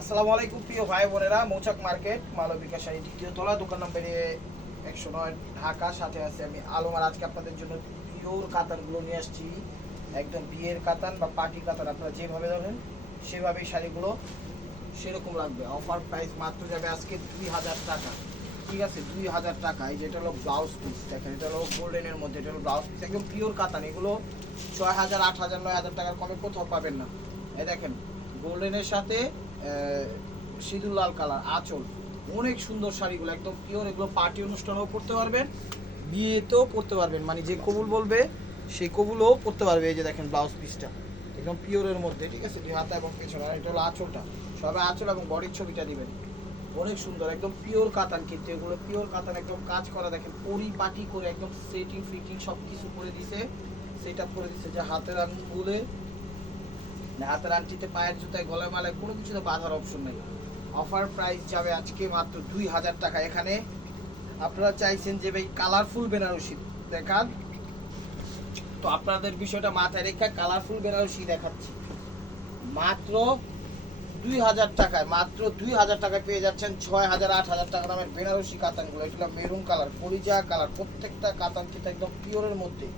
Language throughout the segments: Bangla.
আসসালামু আলাইকুম প্রিয় ভাই বোনেরা, মৌচাক মার্কেট মালবিকা শাড়ি দ্বিতীয় তলা, দোকান নম্বর 109, ঢাকা। সাথে আছে আমি আলম। আর আজকে আপনাদের জন্য পিওর কাতানগুলো নিয়ে আসছি। একদম বিয়ের কাতান বা পার্টি কাতান, আপনারা যেভাবে ধরেন সেভাবেই শাড়িগুলো সেরকম লাগবে। অফার প্রাইস মাত্র যাবে আজকে 2000 টাকা। ঠিক আছে, 2000 টাকা। এই যেটা হলো ব্লাউজ পিস, দেখেন এটা হলো গোল্ডেনের মধ্যে, এটা হলো ব্লাউজ পিস একদম পিওর কাতান। এগুলো 6000, 8000, 9000 টাকার কমে কোথাও পাবেন না। এই দেখেন গোল্ডেনের সাথে সিঁদুর লাল কালার আঁচল, অনেক সুন্দর শাড়িগুলো একদম পিওর। এগুলো পার্টি অনুষ্ঠানেও পরতে পারবেন, বিয়েতেও পরতে পারবেন, মানে যে কবুল বলবে সেই কবুলও পরতে পারবে। এই যে দেখেন ব্লাউজ পিসটা একদম পিওরের মধ্যে, ঠিক আছে, দুই হাতা এবং পেছনে। আর এটা হলো আঁচলটা, সবাই আঁচল এবং বডির ছবিটা দিবেন। অনেক সুন্দর একদম পিওর কাতান, কিন্তু এগুলো পিওর কাতান একদম কাজ করা। দেখেন পরিপাটি করে একদম সেটিং ফিটিং সব কিছু করে দিছে, সেট আপ করে দিছে, যে হাতের আঙুলে, হাতের আংটিতে, পায়ের জুতায়, গলায় মালায় কোনো কিছুতে বাঁধার অপশন নেই। অফার প্রাইস যাবে আজকে মাত্র 2000 টাকা। এখানে আপনারা চাইছেন যে ভাই কালারফুল বেনারসি দেখান, তো আপনাদের বিষয়টা মাথায় রেখে কালারফুল বেনারসি দেখাচ্ছি। মাত্র 2000 টাকায়, মাত্র 2000 টাকায় পেয়ে যাচ্ছেন 6000, 8000 টাকা দামের বেনারসি কাতানগুলো। এগুলো মেরুন কালার, পরিচা কালার, প্রত্যেকটা কাতান কিন্তু একদম পিওরের মধ্যে।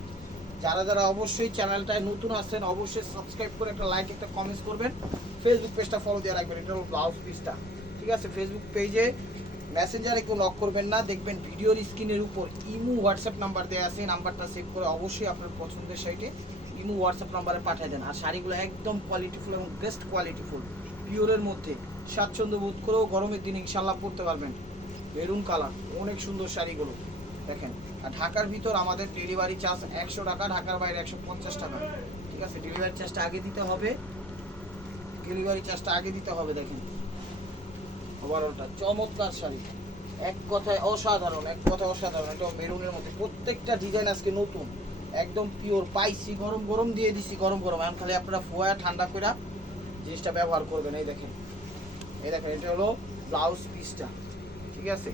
যারা যারা অবশ্যই চ্যানেলটায় নতুন আসছেন অবশ্যই সাবস্ক্রাইব করে একটা লাইক, একটা কমেন্টস করবেন। ফেসবুক পেজটা ফলো দিয়ে রাখবেন। এটা হলো ব্লাউজ পিসটা, ঠিক আছে। ফেসবুক পেজে মেসেঞ্জারে কেউ নক করবেন না, দেখবেন ভিডিওর স্ক্রিনের উপর ইমো হোয়াটসঅ্যাপ নাম্বার দেওয়া আছে, নাম্বারটা সেভ করে অবশ্যই আপনার পছন্দের সাইটে ইমো হোয়াটসঅ্যাপ নাম্বারে পাঠিয়ে দেন। আর শাড়িগুলো একদম কোয়ালিটিফুল এবং বেস্ট কোয়ালিটিফুল পিওরের মধ্যে, স্বাচ্ছন্দ্য বোধ করেও গরমের দিন ইনশাল্লাহ পরতে পারবেন। মেরুন কালার, অনেক সুন্দর শাড়িগুলো দেখেন। আর ঢাকার ভিতর আমাদের ডেলিভারি চার্জ 100 টাকা, ঢাকার বাইরে 150 টাকা, ঠিক আছে। ডেলিভারি চার্জটা আগে দিতে হবে, ডেলিভারি চার্জটা আগে দিতে হবে। দেখেন ওভারঅলটা চমৎকার শাড়ি, এক কথায় অসাধারণ, এক কথায় অসাধারণ। এটা মেরুনের মধ্যে প্রত্যেকটা ডিজাইন আজকে নতুন, একদম পিওর পাইছি। গরম গরম দিয়ে দিছি, গরম গরম। এখন খালি আপনারা ফোয়া ঠান্ডা করে জিনিসটা ব্যবহার করবেন। এই দেখেন, এই দেখেন এটা হলো ব্লাউজ পিসটা, ঠিক আছে।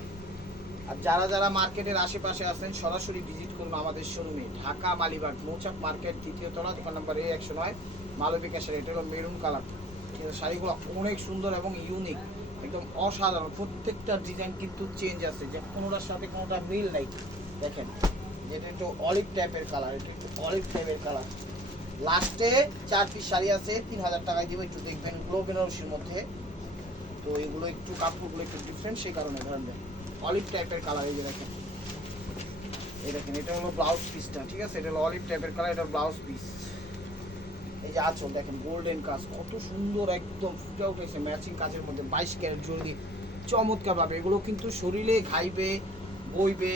আর যারা যারা মার্কেটের আশেপাশে আছেন সরাসরি ভিজিট করুন আমাদের শোরুমে, ঢাকা মালিবাগ মৌচাক মার্কেট দ্বিতীয় তলা, দোকান নাম্বার 109, মালবিকা শাড়ি। এটা হলো মেরুন কালার। শাড়িগুলো অনেক সুন্দর এবং ইউনিক, একদম অসাধারণ। প্রত্যেকটা ডিজাইন কিন্তু চেঞ্জ আছে, যে কোনোটার সাথে কোনোটা মিল নাই। দেখেন যেটা একটু অলিভ টাইপের কালার, এটা একটু অলিভ টাইপের কালার। লাস্টে 4 পিস শাড়ি আছে 3000 টাকায় দিব। একটু দেখবেন গ্লো বেনারসির মধ্যে, তো এগুলো একটু কাপড়গুলো একটু ডিফারেন্ট, সেই কারণে ধরেন অলিভ টাইপের কালার। এই যে দেখেন, এই দেখেন এটা হলো ব্লাউজ পিসটা, ঠিক আছে। এটা হলো অলিভ টাইপের কালার, এটা ব্লাউজ পিস। এই যে আঁচল দেখেন, গোল্ডেন কাজ কত সুন্দর, একদম ফুটে উঠেছে ম্যাচিং কাজের মধ্যে, 22 ক্যারেট জলদি চমৎকার ভাবে। এগুলো কিন্তু শরীরে ঘাইবে, বইবে,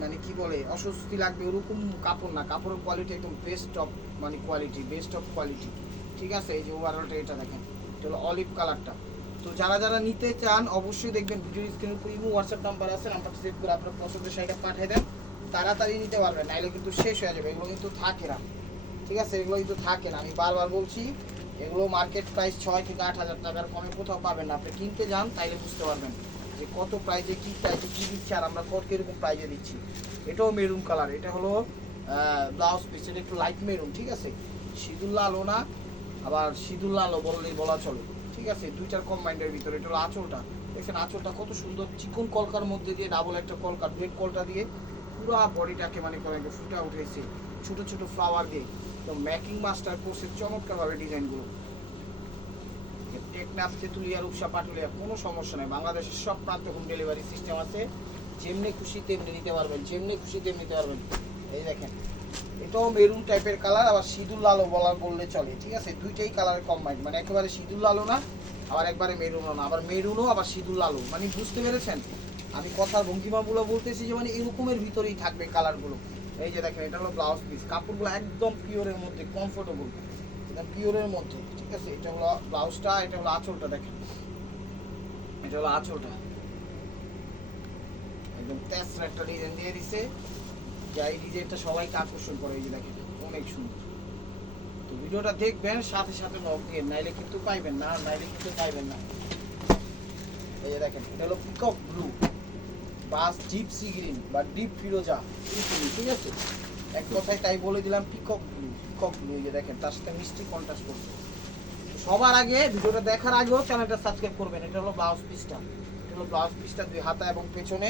মানে কি বলে, অস্বস্তি লাগবে ওরকম কাপড় না। কাপড়ের কোয়ালিটি একদম বেস্ট অফ, মানে কোয়ালিটি, বেস্ট অফ কোয়ালিটি, ঠিক আছে। এই যে ওভারঅলটা এটা দেখেন, এটা হলো অলিভ কালারটা। তো যারা যারা নিতে চান অবশ্যই দেখবেন ভিডিও স্ক্রিনের উপর ইমো হোয়াটসঅ্যাপ নাম্বার আছে, নাম্বারটা সেভ করে আপনার পছন্দের শাড়িটা পাঠিয়ে দেন, তাড়াতাড়ি নিতে পারবেন, নাইলে কিন্তু শেষ হয়ে যাবে। এগুলো কিন্তু থাকে না, ঠিক আছে, এগুলো কিন্তু থাকে না। আমি বারবার বলছি, এগুলো মার্কেট প্রাইস 6 থেকে 8000 টাকার কমে কোথাও পাবেন না। আপনি কিনতে যান তাইলে বুঝতে পারবেন যে কত প্রাইজে কী প্রাইজে কী দিচ্ছে, আর আমরা কত কীরকম প্রাইজে দিচ্ছি। এটাও মেরুন কালার, এটা হলো ব্লাউজ পিস, এটা একটু লাইট মেরুন, ঠিক আছে। সিঁদুর লালও না, আবার সিঁদুর লালও বললেই বলা চলে, ঠিক আছে। দুইটার কম্বাইন্ডের ভিতরে। এটা হলো আঁচলটা, দেখছেন আঁচলটা কত সুন্দর, চিকন কলকার মধ্যে দিয়ে ডাবল একটা কলকার, ব্রেক কলটা দিয়ে পুরো বডিটাকে মানে করে ফুটা উঠেছে ছোটো ছোটো ফ্লাওয়ার দিয়ে। তো মেকিং মাস্টার করছে চমৎকারভাবে ডিজাইনগুলো। টেকনাফ, তেঁতুলিয়া, রূপসা, পাটুলিয়া কোনো সমস্যা নেই, বাংলাদেশের সব প্রান্তে হোম ডেলিভারি সিস্টেম আছে। যেমনি খুশি তেমনি নিতে পারবেন, যেমনি খুশি তেমনি নিতে পারবেন। এই দেখেন এটাও মেরুন টাইপের কালার, আবার সিঁদুর লালও বললে চলে, ঠিক আছে। দুইটাই কালার কম্বাইন্ড, মানে একেবারে সিঁদুর লালও না, আবার একবারে মেরুনও না, আবার মেরুনও আবার সিঁদুর লালও, মানে বুঝতে পেরেছেন আমি কথার ভঙ্গিমাগুলো বলতেছি, যে মানে এরকমের ভিতরেই থাকবে কালারগুলো। এই যে দেখেন এটা হলো ব্লাউজ পিস, কাপড়গুলো একদম পিওরের মধ্যে, কমফোর্টেবল, একদম পিওরের মধ্যে, ঠিক আছে। এটা হলো ব্লাউজটা, এটা হলো আঁচলটা, দেখেন এটা হলো আঁচলটা, একদম তেজরা একটা ডিজাইন দিয়ে দিছে, যা এই ডিজাইনটা সবাইকে আকর্ষণ করে। এই যে দেখেন অনেক সুন্দর। তো ভিডিওটা দেখবেন, সাথে সাথে নক দিয়ে, নাইলে কিন্তু পাইবেন না, নাইলে কিন্তু পাইবেন না। এই যে দেখেন এটা হলো পিকক ব্লু বা ডিপ সি গ্রিন বা ডিপ ফিরোজা, ঠিক আছে। এক কথায় তাই বলে দিলাম পিকক ব্লু, পিকক ব্লু। এই যে দেখেন তার সাথে মিষ্টি কন্ট্রাস্ট করছে, সবার আগে ভিডিওটা দেখার আগেও চ্যানেলটা সাবস্ক্রাইব করবেন। এটা হলো ব্লাউজ পিসটা, এটা হলো ব্লাউজ পিসটা 2 হাতা এবং পেছনে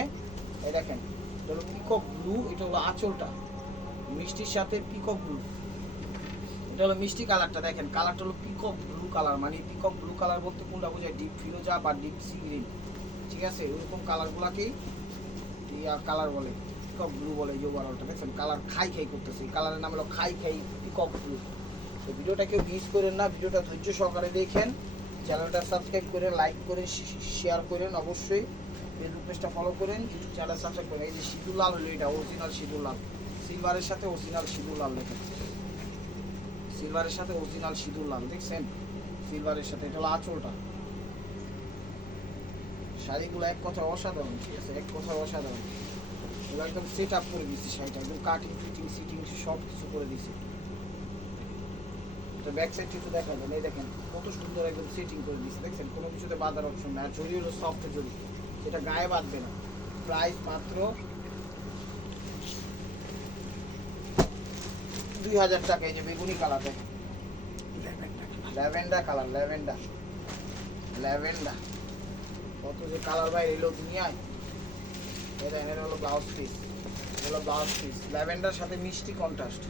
এই দেখেন এটা হলো পিকক ব্লু, এটা হলো আঁচলটা মিষ্টির সাথে পিকক ব্লু। এটা হলো মিষ্টি কালারটা, দেখেন কালারটা হলো পিকক ব্লু কালার, মানে পিকক ব্লু কালার বলতে কোনটা বোঝায়, ডিপ ফিরোজা বা ডিপ সি গ্রিন, ঠিক আছে, ওইরকম কালারগুলোকেই কালার বলে, পিকক ব্লু বলে। এই যে ওভারঅলটা দেখছেন কালার খাই খাই করতেছে, এই কালারের নাম হলো খাই খাই পিকক ব্লু। তো ভিডিওটা কেউ মিস করেন না, ভিডিওটা ধৈর্য সহকারে দেখেন, চ্যানেলটা সাবস্ক্রাইব করেন, লাইক করেন, শেয়ার করেন, অবশ্যই ফেসবুক পেজটা ফলো করেন, ইউটিউব চ্যানেল সাবস্ক্রাইব করেন। এই যে সিঁদুর লাল হলো, এটা অরিজিনাল সিঁদুর লাল, সিলভারের সাথে অরিজিনাল সিঁদুর লাল দেখেন, সিলভারের সাথে অরিজিনাল সিঁদুর লাল দেখছেন, সিলভারের সাথে। এটা হলো আঁচলটা। শাড়িগুলো এক কথা অসাধারণ, ঠিক আছে, এক কথা অসাধারণ। এগুলো একদম সেট আপ করে দিচ্ছি শাড়িটা, একদম কাটিং ফিটিং সিটিং সব কিছু করে দিচ্ছি। তো ব্যাক সাইড একটু দেখাবেন, এই দেখেন কত সুন্দর একদম সেটিং করে দিচ্ছি, দেখছেন কোনো কিছুতে বাঁধার অপশন না। আর জড়ি হলো সফট জড়ি, সেটা গায়ে বাঁধবে না। প্রাইস মাত্র 2000 টাকা। এই যে বেগুনি কালার দেখেন, ল্যাভেন্ডার কালার, ল্যাভেন্ডার ল্যাভেন্ডার কত যে কালার ভাই এলো দুনিয়ায়। এটা এনে হলো ব্লাউজ পিস, হলো ব্লাউজ পিস ল্যাভেন্ডার সাথে মিষ্টি কন্ট্রাস্ট।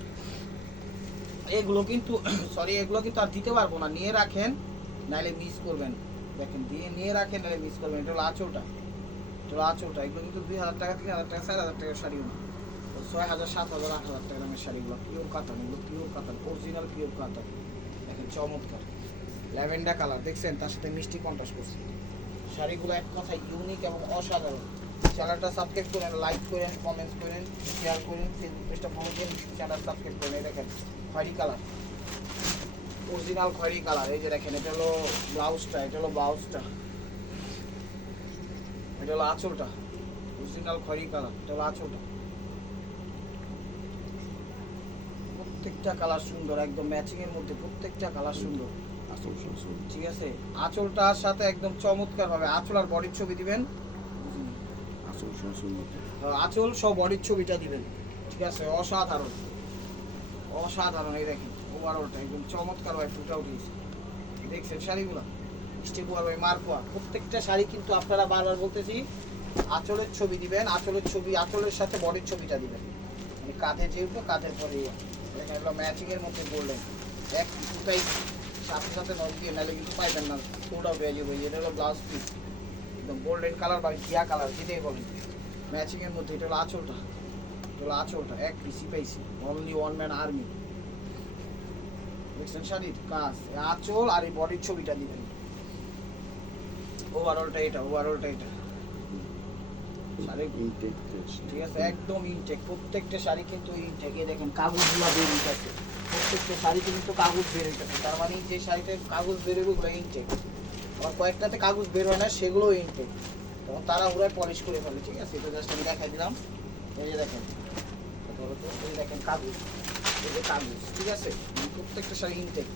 এগুলো কিন্তু সরি, এগুলো কিন্তু আর দিতে পারবো না, নিয়ে রাখেন নাহলে মিস করবেন। দেখেন দিয়ে নিয়ে রাখেন নাহলে মিস করবেন। এটা হলো আঁচলটা, এটা হলো আঁচলটা। এগুলো কিন্তু 2000 টাকা, 3000 টাকা, 4000 টাকার শাড়িও না, 6000, 7000, 8000 টাকা দামের শাড়িগুলো পিওর কাতান, এগুলো পিওর কাতান, অরিজিনাল পিওর কাতান। দেখেন চমৎকার ল্যাভেন্ডার কালার দেখছেন, তার সাথে মিষ্টি কন্ট্রাস্ট করছে। শাড়িগুলো এক কথায় ইউনিক এবং অসাধারণ। চ্যানেলটা সাবস্ক্রাইব করেন, লাইক করেন, কমেন্টস করেন, শেয়ার করেন, ফেসবুক পেজটা ফলো করেন, চ্যানেল সাবস্ক্রাইব করেন। এই দেখেন খয়েরি কালার, অরিজিনাল খয়েরি কালার। এই যে দেখেন এটা হলো ব্লাউজটা, এটা হলো ব্লাউজটা, এটা হলো আঁচলটা, অরিজিনাল খয়েরি কালার, এটা হলো আঁচলটা। প্রত্যেকটা কালার সুন্দর, একদম ম্যাচিং এর মধ্যে প্রত্যেকটা কালার সুন্দর, ঠিক আছে। আঁচলটার সাথে একদম চমৎকার ভাবে আঁচল আর বডির ছবি দিবেন, আঁচল সব বডির ছবিটা দিবেন, ঠিক আছে। অসাধারণ অসাধারণ। এই দেখেন ওভারঅলটা একদম চমৎকার ভাবে ফুটে উঠেছে, দেখছেন শাড়িগুলো স্টেপুয়ার ভাই মার্কোয়া। প্রত্যেকটা শাড়ি কিন্তু আপনারা বারবার বলতেছি আঁচলের ছবি দিবেন, আঁচলের ছবি, আঁচলের সাথে বডির ছবিটা দিবেন, মানে কাঁধে যেহেতু কাঁধের পরে দেখেন এগুলো ম্যাচিং এর মধ্যে গোল্ডেন, এক দুটাই সাথে সাথে নক দিয়ে নাহলে কিন্তু পাইবেন না, পুরোটাও পেয়ে যাবো। এটা হলো ব্লাউজ পিস, একদম গোল্ডেন কালার বা ঘিয়া কালার যেটাই বলেন, ম্যাচিং এর মধ্যে। এটা হলো আঁচলটা, এটা হলো আঁচলটা, এক পিসি পাইছি, অনলি ওয়ান ম্যান আর্মি। দেখছেন শাড়ির কাজ, আঁচল আর এই বডির ছবিটা দিবেন। ওভারঅলটা এটা, ওভারঅলটা এটা শাড়ি ইনটেক, ঠিক আছে, একদম ইনটেক। প্রত্যেকটা শাড়ি কিন্তু ইনটেক। এই দেখেন কাগজগুলো বের হইতেছে, প্রত্যেকটা শাড়িতে কিন্তু কাগজ বের হইতেছে, তার মানে যে শাড়িতে কাগজ বেরোবে ওগুলো ইনটেক। আবার কয়েকটাতে কাগজ বের হয় না, সেগুলোও ইনটেক, তখন তারা ওরাই পলিশ করে ফেলে, ঠিক আছে। এটা জাস্ট আমি দেখাই দিলাম। এই যে দেখেন, এই দেখেন কাগজ, এই যে কাগজ, ঠিক আছে। প্রত্যেকটা শাড়ি ইনটেক।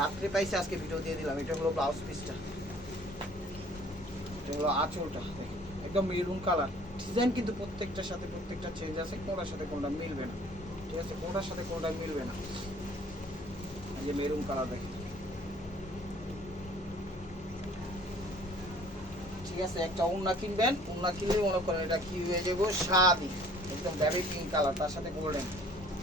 রাত্রে পাইছে, আজকে ভিডিও দিয়ে দিলাম। এটা হলো ব্লাউজ পিসটা, এটা হলো আঁচলটা, দেখেন একদম মেরুন কালার। ডিজাইন কিন্তু প্রত্যেকটার সাথে প্রত্যেকটা চেঞ্জ আছে, কোনটার সাথে কোনটা মিলবে না, ঠিক আছে, কোনটার সাথে কোনটা মিলবে না। এই যে মেরুন কালার দেখেন, ঠিক আছে। একটা ওড়না কিনবেন, ওড়না কিনলে মনে করেন এটা কি হয়ে যাবো শাদি, একদম বেবি পিঙ্ক কালার, তার সাথে গোল্ডেন,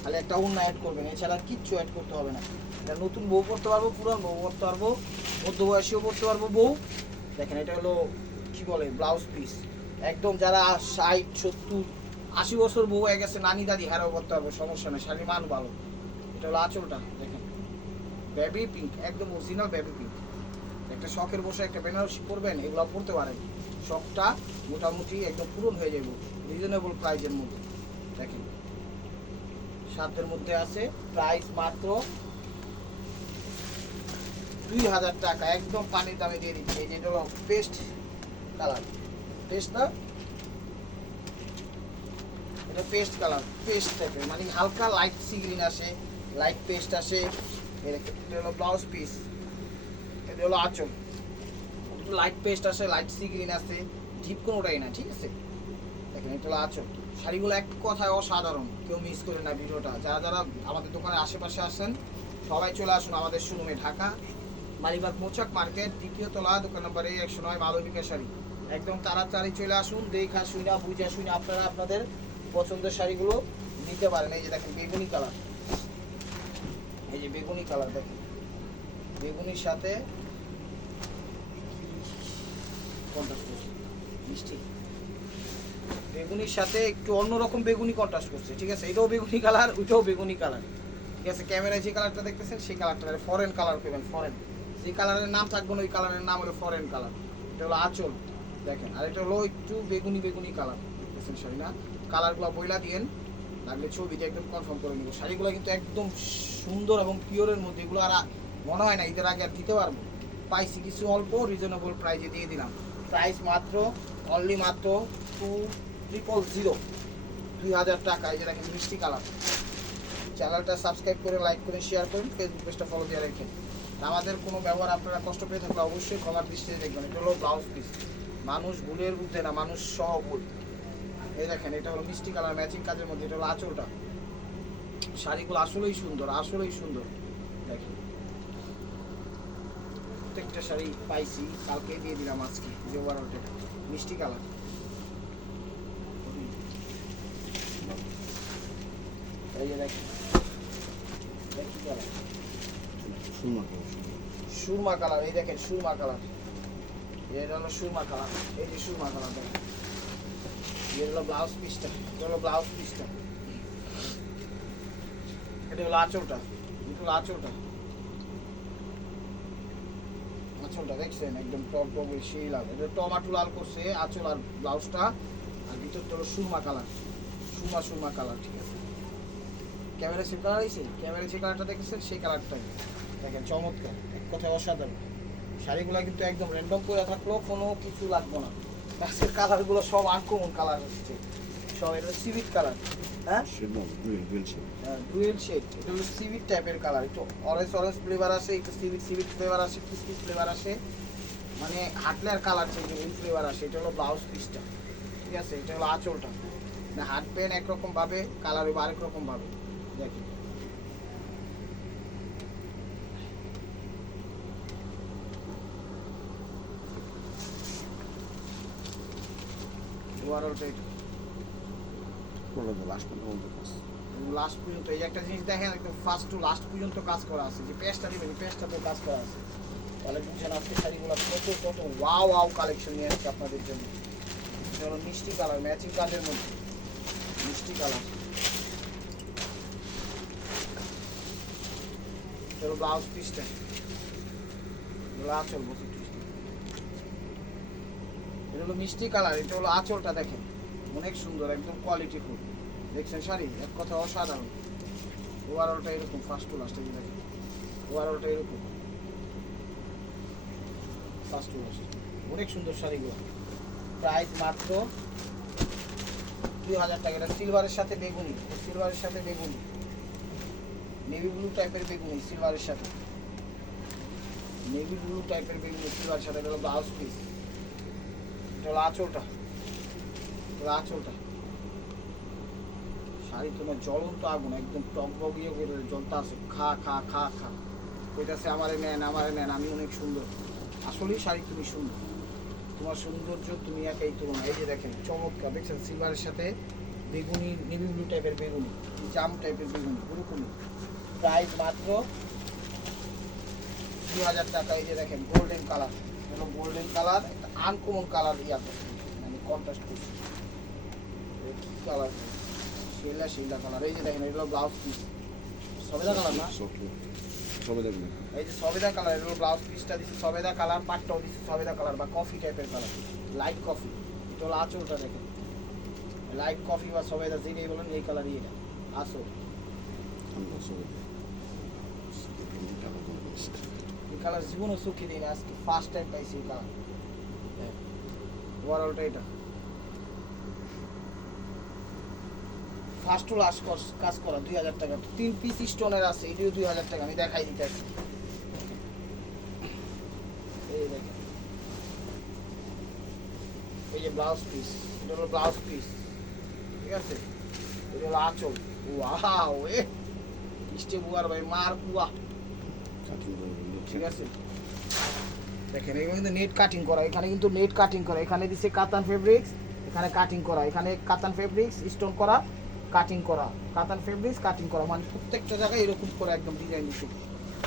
খালি একটা ওড়না অ্যাড করবেন, এছাড়া কিচ্ছু অ্যাড করতে হবে না। এটা নতুন বউ পড়তে পারবো, পুরান বউ পড়তে পারবো, মধ্যবয়সীও পড়তে পারবো বউ। দেখেন এটা হলো কি বলে ব্লাউজ পিস, একদম যারা 60, 70, 80 বছর বউ হয়ে গেছে, নানি দাদি হ্যারাও করতে পারবো, সমস্যা নেই, শাড়ির মান ভালো। এটা হলো আঁচলটা, দেখেন বেবি পিঙ্ক, একদম অরিজিনাল বেবি পিঙ্ক। একটা শখের বসে একটা বেনারসি পরবেন, এগুলো পরতে পারেন, শখটা মোটামুটি একদম পূরণ হয়ে যাবে রিজনেবল প্রাইসের মধ্যে। দেখেন সাধ্যের মধ্যে আছে, প্রাইস মাত্র 2000 টাকা, একদম পানির দামে দিয়ে দিচ্ছি। এই যে এটা হলো পেস্ট কালার, পেস্ট না, এটা পেস্ট কালার, পেস্ট টাইপের, মানে হালকা লাইট সি গ্রিন আসে, লাইট পেস্ট আসে। এটা হলো ব্লাউজ পিস, এটা হলো আঁচল, লাইট পেস্ট আসে, লাইট সি গ্রিন আসে, ডিপ কোনোটাই না, ঠিক আছে। দেখেন এটা হলো আঁচল। শাড়িগুলো এক কথায় অসাধারণ, কেউ মিস করে না ভিডিওটা। যারা যারা আমাদের দোকানের আশেপাশে আসেন সবাই চলে আসুন আমাদের শোরুমে, ঢাকা মালিবাগ মৌচাক মার্কেট, দ্বিতীয় তলা, দোকান নম্বর 109, মালবিকা শাড়ি। একদম তাড়াতাড়ি চলে আসুন, দেখা শুনে বুঝা শুনে আপনারা আপনাদের পছন্দের শাড়িগুলো নিতে পারেন। এই যে দেখেন বেগুনি কালার, এই যে বেগুনি কালার দেখেন, বেগুনির সাথে কন্ট্রাস্ট করছে, মিষ্টি বেগুনির সাথে একটু অন্যরকম বেগুনি কন্ট্রাস্ট করছে, ঠিক আছে। এটাও বেগুনি কালার, ওইটাও বেগুনি কালার, ঠিক আছে। ক্যামেরায় যে কালারটা দেখতেছেন সেই কালারটা ফরেন কালার পেবেন, ফরেন যে কালারের নাম থাকবে না ওই কালারের নাম হলো ফরেন কালার। এটা হলো আঁচল দেখেন, আর এটা হলো একটু বেগুনি বেগুনি কালার, দেখতেছেন শাড়ি না। কালারগুলো বইলা দিয়েন, লাগলে ছবিতে একদম কনফার্ম করে নিব। শাড়িগুলো কিন্তু একদম সুন্দর এবং পিওরের মধ্যে, এগুলো আর মনে হয় না ঈদের আগে আর দিতে পারবো। পাইছি কিছু অল্প রিজনেবল প্রাইজে দিয়ে দিলাম। প্রাইস মাত্র অনলি মাত্র 2000 টাকা। এই যে দেখেন মিষ্টি কালার। চ্যানেলটা সাবস্ক্রাইব করে লাইক করে শেয়ার করুন, ফেসবুক পেজটা ফলো দিয়ে রাখেন। আমাদের কোনো ব্যবহার আপনারা কষ্ট পেয়ে থাকলে অবশ্যই ক্ষমার দৃষ্টিতে দেখবেন। এটা হলো ব্লাউজ পিস, মানুষ ভুলের বুঝে না, মানুষ সহ ভুল। এই দেখেন এটা হলো মিষ্টি কালার ম্যাচিং কাজের মধ্যে, এটা হলো আঁচলটা। শাড়িগুলো আসলেই সুন্দর, আসলেই সুন্দর দেখেন। প্রত্যেকটা শাড়ি পাইছি, কালকে দিয়ে দিলাম আজকে। যে ওভারঅলটা মিষ্টি কালার, এই যে দেখেন কি কালার, সুরমা কালার। এই দেখেন সুরমা কালার, এটা হলো সুরমা কালার। এই যে সুরমা কালার দেখেন, এটা হলো ব্লাউজ পিসটা, এটা হলো ব্লাউজ পিসটা, এটা হলো আঁচলটা, এটা হলো আঁচলটা। আঁচলটা দেখছেন একদম টপ টপ সেই লাল, এটা টমাটো লাল করছে আঁচল আর ব্লাউজটা। আর ভিতরটা হলো সুরমা কালার, সুরমা কালার, ঠিক আছে। ক্যামেরা সে কালার আছে, ক্যামেরা যে কালারটা দেখেছেন সেই কালারটাই দেখেন, চমৎকার, এক কথায় অসাধারণ। শাড়িগুলো কিন্তু একদম র্যান্ডম করে থাকলেও কোনো কিছু লাগবে না। আজকের কালারগুলো সব আনকমন কালার হচ্ছে, সব এটা সিভিট কালার। হ্যাঁ ডুয়েল শেড, এটা হলো সিভিট টাইপের কালার, একটু অরেঞ্জ অরেঞ্জ ফ্লেভার আসে, একটু সিভিট সিভিট ফ্লেভার আসে, কিসমিস ফ্লেভার আসে, মানে হাঁটলে আর কালার চেঞ্জ ওই ফ্লেভার আসে। এটা হলো ব্লাউজ পিসটা, ঠিক আছে। এটা হলো আঁচলটা, না হাঁটবেন একরকম ভাবে, কালার হবে আরেক রকম ভাবে দেখেন। লাস্ট পর্যন্ত এই একটা জিনিস দেখেন, একদম ফার্স্ট টু লাস্ট পর্যন্ত কাজ করা আছে। যে পেজটা দিবেন পেজটাতে কাজ করা আছে, তাহলে বুঝছেন আজকে শাড়িগুলো কত কত ওয়াও ওয়াও কালেকশন নিয়ে আসছে আপনাদের জন্য। এটা হলো মিষ্টি কালার ম্যাচিং কাজের মধ্যে, মিষ্টি কালার। এটা হলো ব্লাউজ পিসটা, আঁচল বসে, এটা হলো মিষ্টি কালার, এটা হলো আঁচলটা দেখেন অনেক সুন্দর, একদম কোয়ালিটি ফুল। দেখছেন শাড়ি এক কথা অসাধারণ। ওভারঅলটা এরকম ফার্স্ট টু লাস্ট, দেখেন ওভারঅলটা এরকম ফার্স্ট টু লাস্ট, অনেক সুন্দর শাড়িগুলো। প্রাইস মাত্র 2000 টাকা। এটা সিলভারের সাথে বেগুনি, সিলভারের সাথে বেগুনি, নেভি ব্লু টাইপের বেগুনি সিলভারের সাথে, নেভি ব্লু টাইপের বেগুনি সিলভারের সাথে। এটা হলো ব্লাউজ পিস, এটা হলো আঁচলটা, এটা আঁচলটা। শাড়ি তোমার জ্বলন্ত আগুন, একদম টকবগিয়ে করে জ্বলতে আছে, খা খা খা খা কইতাছে আমারে নেন আমারে নেন, আমি অনেক সুন্দর। আসলেই শাড়ি তুমি সুন্দর, তোমার সৌন্দর্য তুমি একাই তুলনা। এই যে দেখেন চমৎকার, দেখছেন সিলভারের সাথে বেগুনি, নেভি ব্লু টাইপের বেগুনি, জাম টাইপের বেগুনি, ওরকমই। প্রাইস মাত্র 2000 টাকা। এই যে দেখেন গোল্ডেন কালার, হলো গোল্ডেন কালার, একটা আনকমন কালার ইয়াতে মানে কন্ট্রাস্ট করছে, কি কালার শিলা শিলা কালার। এই যে দেখেন এগুলো ব্লাউজ পিস, সবেদা কালার না, এই যে সবেদা কালার, এগুলো ব্লাউজ পিসটা দিচ্ছে সবেদা কালার, পাটটাও দিচ্ছে সবেদা কালার বা কফি টাইপের কালার, লাইট কফি। এটা হলো আঁচলটা দেখেন, লাইট কফি বা সবেদা যেটাই বলেন এই কালারই এটা আঁচল। এই কালার জীবনও চোখে দিই না, আজকে ফার্স্ট টাইম পাইছি এই কালার। ওভারঅলটা এটা ফার্স্ট টু লাস্ট কাজ করা 2000 টাকা। 3 পিস স্টোনের আছে, এটিও 2000 টাকা। আমি দেখাই দিতেছি, এই দেখেন এই যে ব্লাউজ পিস, এটা হলো ব্লাউজ পিস, ঠিক আছে। এটা হলো আঁচল, ওয়াও এ ইস্টে বুয়ার ভাই মার কুয়া, ঠিক আছে। দেখেন এগুলো কিন্তু নেট কাটিং করা, এখানে কিন্তু নেট কাটিং করা, এখানে দিছে কাতান ফেব্রিক্স, এখানে কাটিং করা, এখানে কাতান ফেব্রিক্স স্টোন করা, কাটিং করা, কাতান ফেব্রিক্স কাটিং করা, মানে প্রত্যেকটা জায়গায় এরকম করে একদম ডিজাইন দিচ্ছে।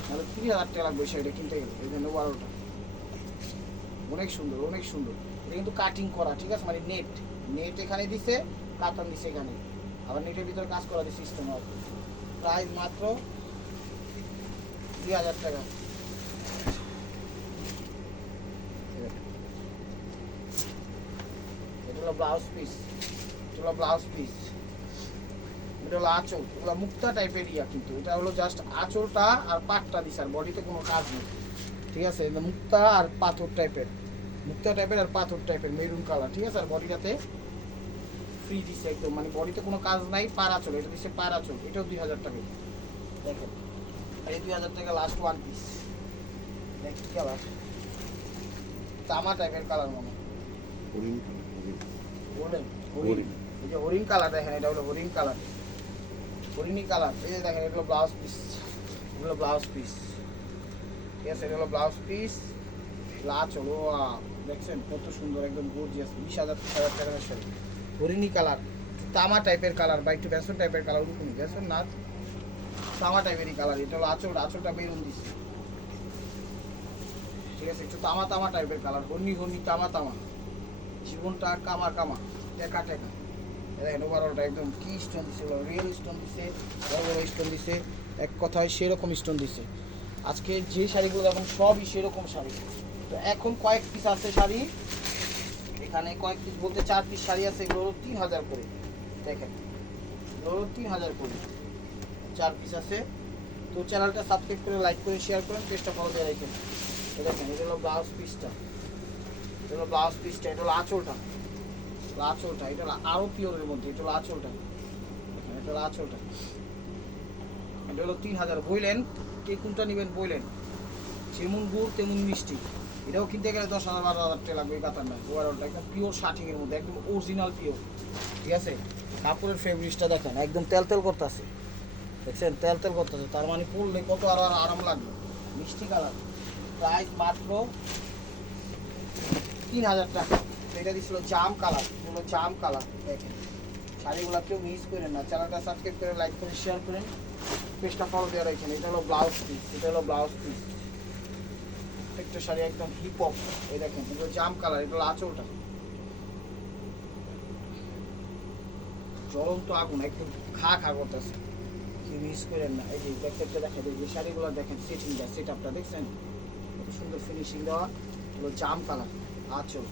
তাহলে 30,000 টাকা লাগবে সেটা কিনতে গেলে। এই জন্য 12টা অনেক সুন্দর, অনেক সুন্দর। এটা কিন্তু কাটিং করা, ঠিক আছে, মানে নেট নেট এখানে দিছে, কাতান দিছে এখানে, আবার নেটের ভিতরে কাজ করা দিছে স্টোন। প্রাইস মাত্র 2,000 টাকা। এটা হলো ব্লাউজ পিস, এটা হলো ব্লাউজ পিস, এটা হলো আঁচল, এগুলো মুক্তা টাইপের ইয়া, কিন্তু এটা হলো জাস্ট আঁচলটা আর পাটটা দিছে, আর বডিতে কোনো কাজ নেই, ঠিক আছে। মুক্তা আর পাথর টাইপের, মুক্তা টাইপের আর পাথর টাইপের মেরুন কালার, ঠিক আছে। আর বডিটাতে ফ্রি দিছে একদম, মানে বডিতে কোনো কাজ নাই, পার আঁচল, এটা দিচ্ছে পার আঁচল, এটাও 2,000 টাকা। দেখেন এই 2,000 টাকা লাস্ট ওয়ান পিস। দেখ কি কালার, তামা টাইপের কালার মনে, হরিণ, হরিণ, এই যে হরিণ কালার দেখেন, এটা হলো হরিণ কালার, হরিণী কালার। এই যে দেখেন এটা হলো ব্লাউজ পিস, এগুলো ব্লাউজ পিস, ঠিক আছে। এটা হলো ব্লাউজ পিস, লাচল, ও দেখছেন কত সুন্দর, একদম গর্জিয়াস। 20,000 টাকার শাড়ি, হরিণী কালার, তামা টাইপের কালার বা একটু বেসন টাইপের কালার, ওরকমই বেসন না, তামা টাইপেরই কালার। এটা হলো আঁচলটা, আঁচলটা বেরুন দিচ্ছে, ঠিক আছে, একটু তামা তামা টাইপের কালার, হর্নি হর্নি তামা তামা, জীবনটা কামা কামা, টেকা টেকা। দেখেন ওভারঅলটা একদম কি স্টোন দিছে, রিয়েল স্টোন দিছে, বড় বড় স্টোন দিছে, এক কথায় সেরকম স্টোন দিছে। আজকে যে শাড়িগুলো দেখুন সবই সেরকম শাড়ি। তো এখন কয়েক পিস আছে শাড়ি, এখানে কয়েক পিস বলতে 4 পিস শাড়ি আছে, এগুলো 3,000 করে। দেখেন এগুলো 3,000 করে 4 পিস আছে। তো চ্যানেলটা সাবস্ক্রাইব করে, লাইক করে, শেয়ার করেন, পেজটা ফলো দিয়ে রাখেন। দেখেন এটা হলো ব্লাউজ পিসটা, এটা হলো ব্লাউজ পিসটা, এটা হলো আঁচলটা, আঁচলটা এটা হলো আরো পিওরের মধ্যে, এটা হলো আঁচলটা, দেখেন এটা হলো আঁচলটা, এটা হলো 3,000। বইলেন কে কোনটা নেবেন বইলেন, যেমন গুড় তেমন মিষ্টি, এটাও কিনতে গেলে 10,000 12,000 টাকা লাগবে। কাতার নয়, ওভারঅলটা একদম পিওর শার্টিংয়ের মধ্যে, একদম অরিজিনাল পিওর, ঠিক আছে। কাপড়ের ফেব্রিক্সটা দেখেন একদম তেল তেল করতেছে, দেখছেন তেল তেল করতেছে, তার মানে পরলে কত আরো আরাম লাগবে। মিষ্টি কালার, প্রাইস মাত্র 3,000 টাকা। এটা দিছিল জাম কালার, এগুলো জাম কালার। দেখেন শাড়িগুলো কেউ মিস করেন না, চ্যানেলটা সাবস্ক্রাইব করে, লাইক করে, শেয়ার করেন, পেজটা ফলো দেওয়া রাখেন। এটা হলো ব্লাউজ পিস, এটা হলো ব্লাউজ পিস, একটা শাড়ি একদম হিপ হপ। এই দেখেন এগুলো জাম কালার, এটা হলো আঁচলটা, জ্বলন্ত আগুন, একদম খা খা করতেছে, কি মিস করেন না। এই যে ব্যাকটা দেখা যায়, যে শাড়িগুলো দেখেন সেটিংটা, সেট আপটা দেখছেন কত সুন্দর ফিনিশিং দেওয়া। এগুলো জাম কালার, আঁচল,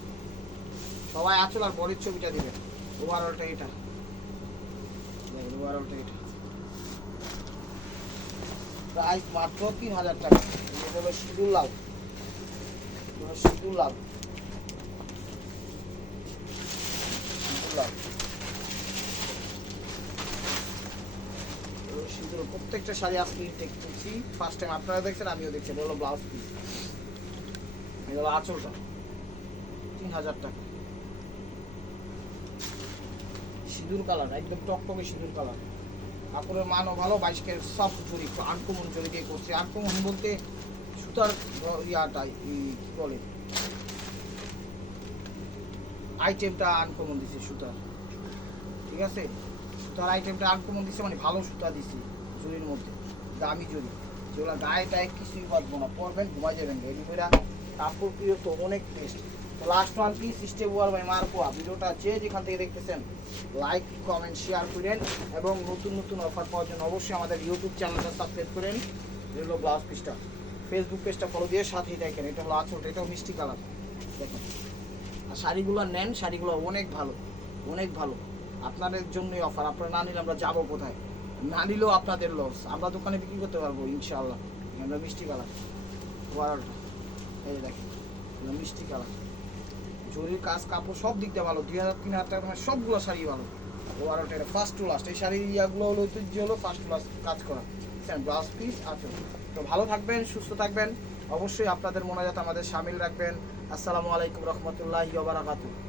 সবাই আঁচল আর বডির ছবিটা দিবেন। ওভারঅলটা এটা দেখেন, ওভারঅলটা এটা, প্রাইস মাত্র 3,000 টাকা। এটা হলো সিঁদুর লাল, সিঁদুর লাল, সিঁদুর লাল, সিঁদুর। প্রত্যেকটা শাড়ি আজকে দেখতেছি, ফার্স্ট টাইম আপনারা দেখছেন, আমিও দেখছি। এটা হলো ব্লাউজ পিস, এটা হলো আঁচলটা, 3,000 টাকা। সিঁদুর কালার, একদম টকটকে সিঁদুর কালার, কাপড়ের মানও ভালো, 22 ক্যারেট সফট জরি, আনকমন জরি দিয়ে করছে। আনকমন বলতে সুতার ইয়াটাই কি বলে, আইটেমটা আনকমন দিছে সুতার, ঠিক আছে, সুতার আইটেমটা আনকমন দিছে, মানে ভালো সুতা দিছে জরির মধ্যে, দামি জরি, যেগুলো গায়ে টায়ে কিছুই বাঁধবো না, পরবেন ঘুমাই যাবেন। এগুলো কাপড় প্রিয় তো অনেক টেস্ট। তো লাস্ট ওয়ান পিস স্টেপ ওয়ার বাই মার্কোয়া। ভিডিওটা যে যেখান থেকে দেখতেছেন লাইক কমেন্ট শেয়ার করেন, এবং নতুন নতুন অফার পাওয়ার জন্য অবশ্যই আমাদের ইউটিউব চ্যানেলটা সাবস্ক্রাইব করেন। এটা হলো ব্লাউজ পিসটা, ফেসবুক পেজটা ফলো দিয়ে সাথেই দেখেন। এটা হলো আঁচলটা, এটাও মিষ্টি কালার দেখেন। আর শাড়িগুলো নেন, শাড়িগুলো অনেক ভালো, অনেক ভালো। আপনাদের জন্যই অফার, আপনারা না নিলে আমরা যাবো কোথায়, না নিলেও আপনাদের লস, আমরা দোকানে বিক্রি করতে পারবো ইনশাআল্লাহ। আমরা মিষ্টি কালার, ওয়ারটা এই দেখেন, মিষ্টি কালার, জরির কাজ, কাপড় সব দিক দিয়ে ভালো। 2,000 3,000 টাকা সবগুলো শাড়ি ভালো। ওয়ারটা এটা ফার্স্ট টু লাস্ট, এই শাড়ির ইয়াগুলো হলো ঐতিহ্য, হলো ফার্স্ট টু লাস্ট কাজ করা, ব্লাউজ পিস আছে। তো ভালো থাকবেন, সুস্থ থাকবেন, অবশ্যই আপনাদের মোনাজাত আমাদের সামিল রাখবেন। আসসালামু আলাইকুম রহমতুল্লাহি ওয়া বারাকাতুহু।